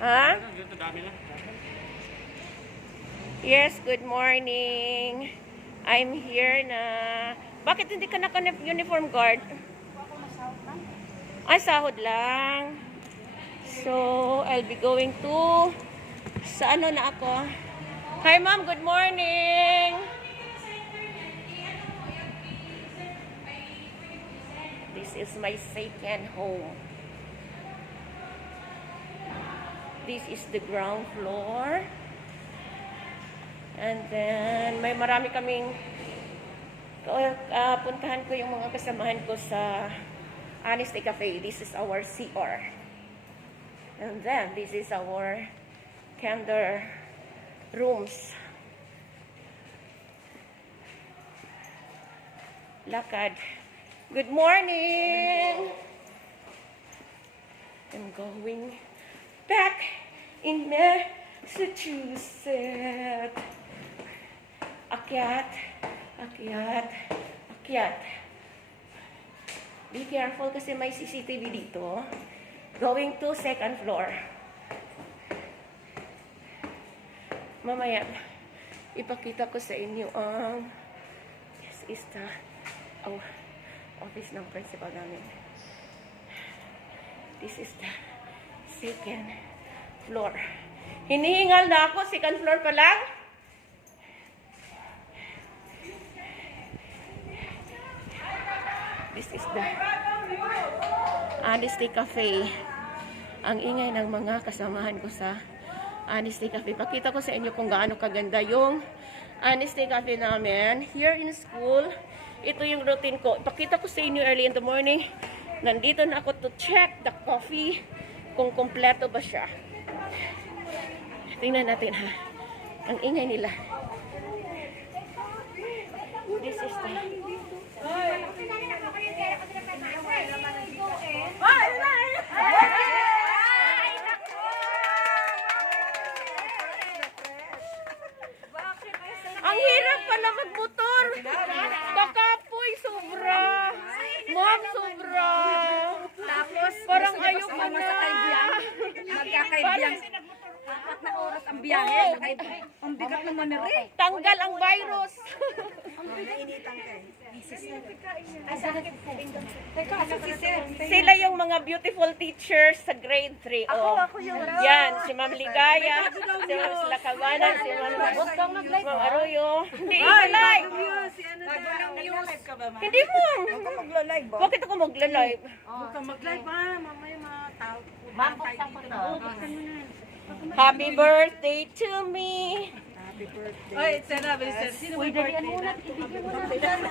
Ha? Yes, good morning. I'm here na... Bakit hindi ka naka-uniform guard? Ay, sahod lang. So, I'll be going to... Sa ano na ako? Hi, ma'am. Good morning. This is my second home. This is the ground floor. And then, may marami kaming puntahan ko yung mga kasamahan ko sa Honesty Cafe. This is our CR. And then, this is our candor rooms. Lakad. Good morning! I'm going back in Massachusetts. Akyat, akyat, akyat. Be careful kasi may CCTV dito. Going to second floor. Mamaya, ipakita ko sa inyo ang this is the office ng principal namin. This is the second floor. Hinihingal na ako, second floor pa lang. This is the Honesty Cafe. Ang ingay ng mga kasamahan ko sa Honesty Cafe. Pakita ko sa inyo kung gaano kaganda yung Honesty Cafe namin. Here in school, ito yung routine ko. Ipakita ko sa inyo early in the morning. Nandito na ako to check the coffee kung kompleto ba siya. Tingnan natin ha. Ang ingay nila. This is the... Ang hirap pala magmotor. Kakapoy, sobra. Mom, sobra. Tapos, parang gusto ayoko sumama na. sa kaibiyan. Magkakaibiyan. 4 na oras ang biyahe. Ang bigat naman na rin. Tanggal ang virus. Sila yung mga beautiful teachers sa grade 3. Oh. Yan, si Ma'am Ligaya, si Ma'am Slakabanan, si Ma'am Arroyo. Hindi, live. Nag-live ka ba, ma? Hindi mo. Huwag ka magla-live ba? Bakit ako magla-live? Huwag ka mag-live ba? Mamaya mga tao. Mabuksan ko to. Happy birthday to me. Happy birthday. Oy, Sena, Sino Uy, dali yan muna. Ibigay mo na.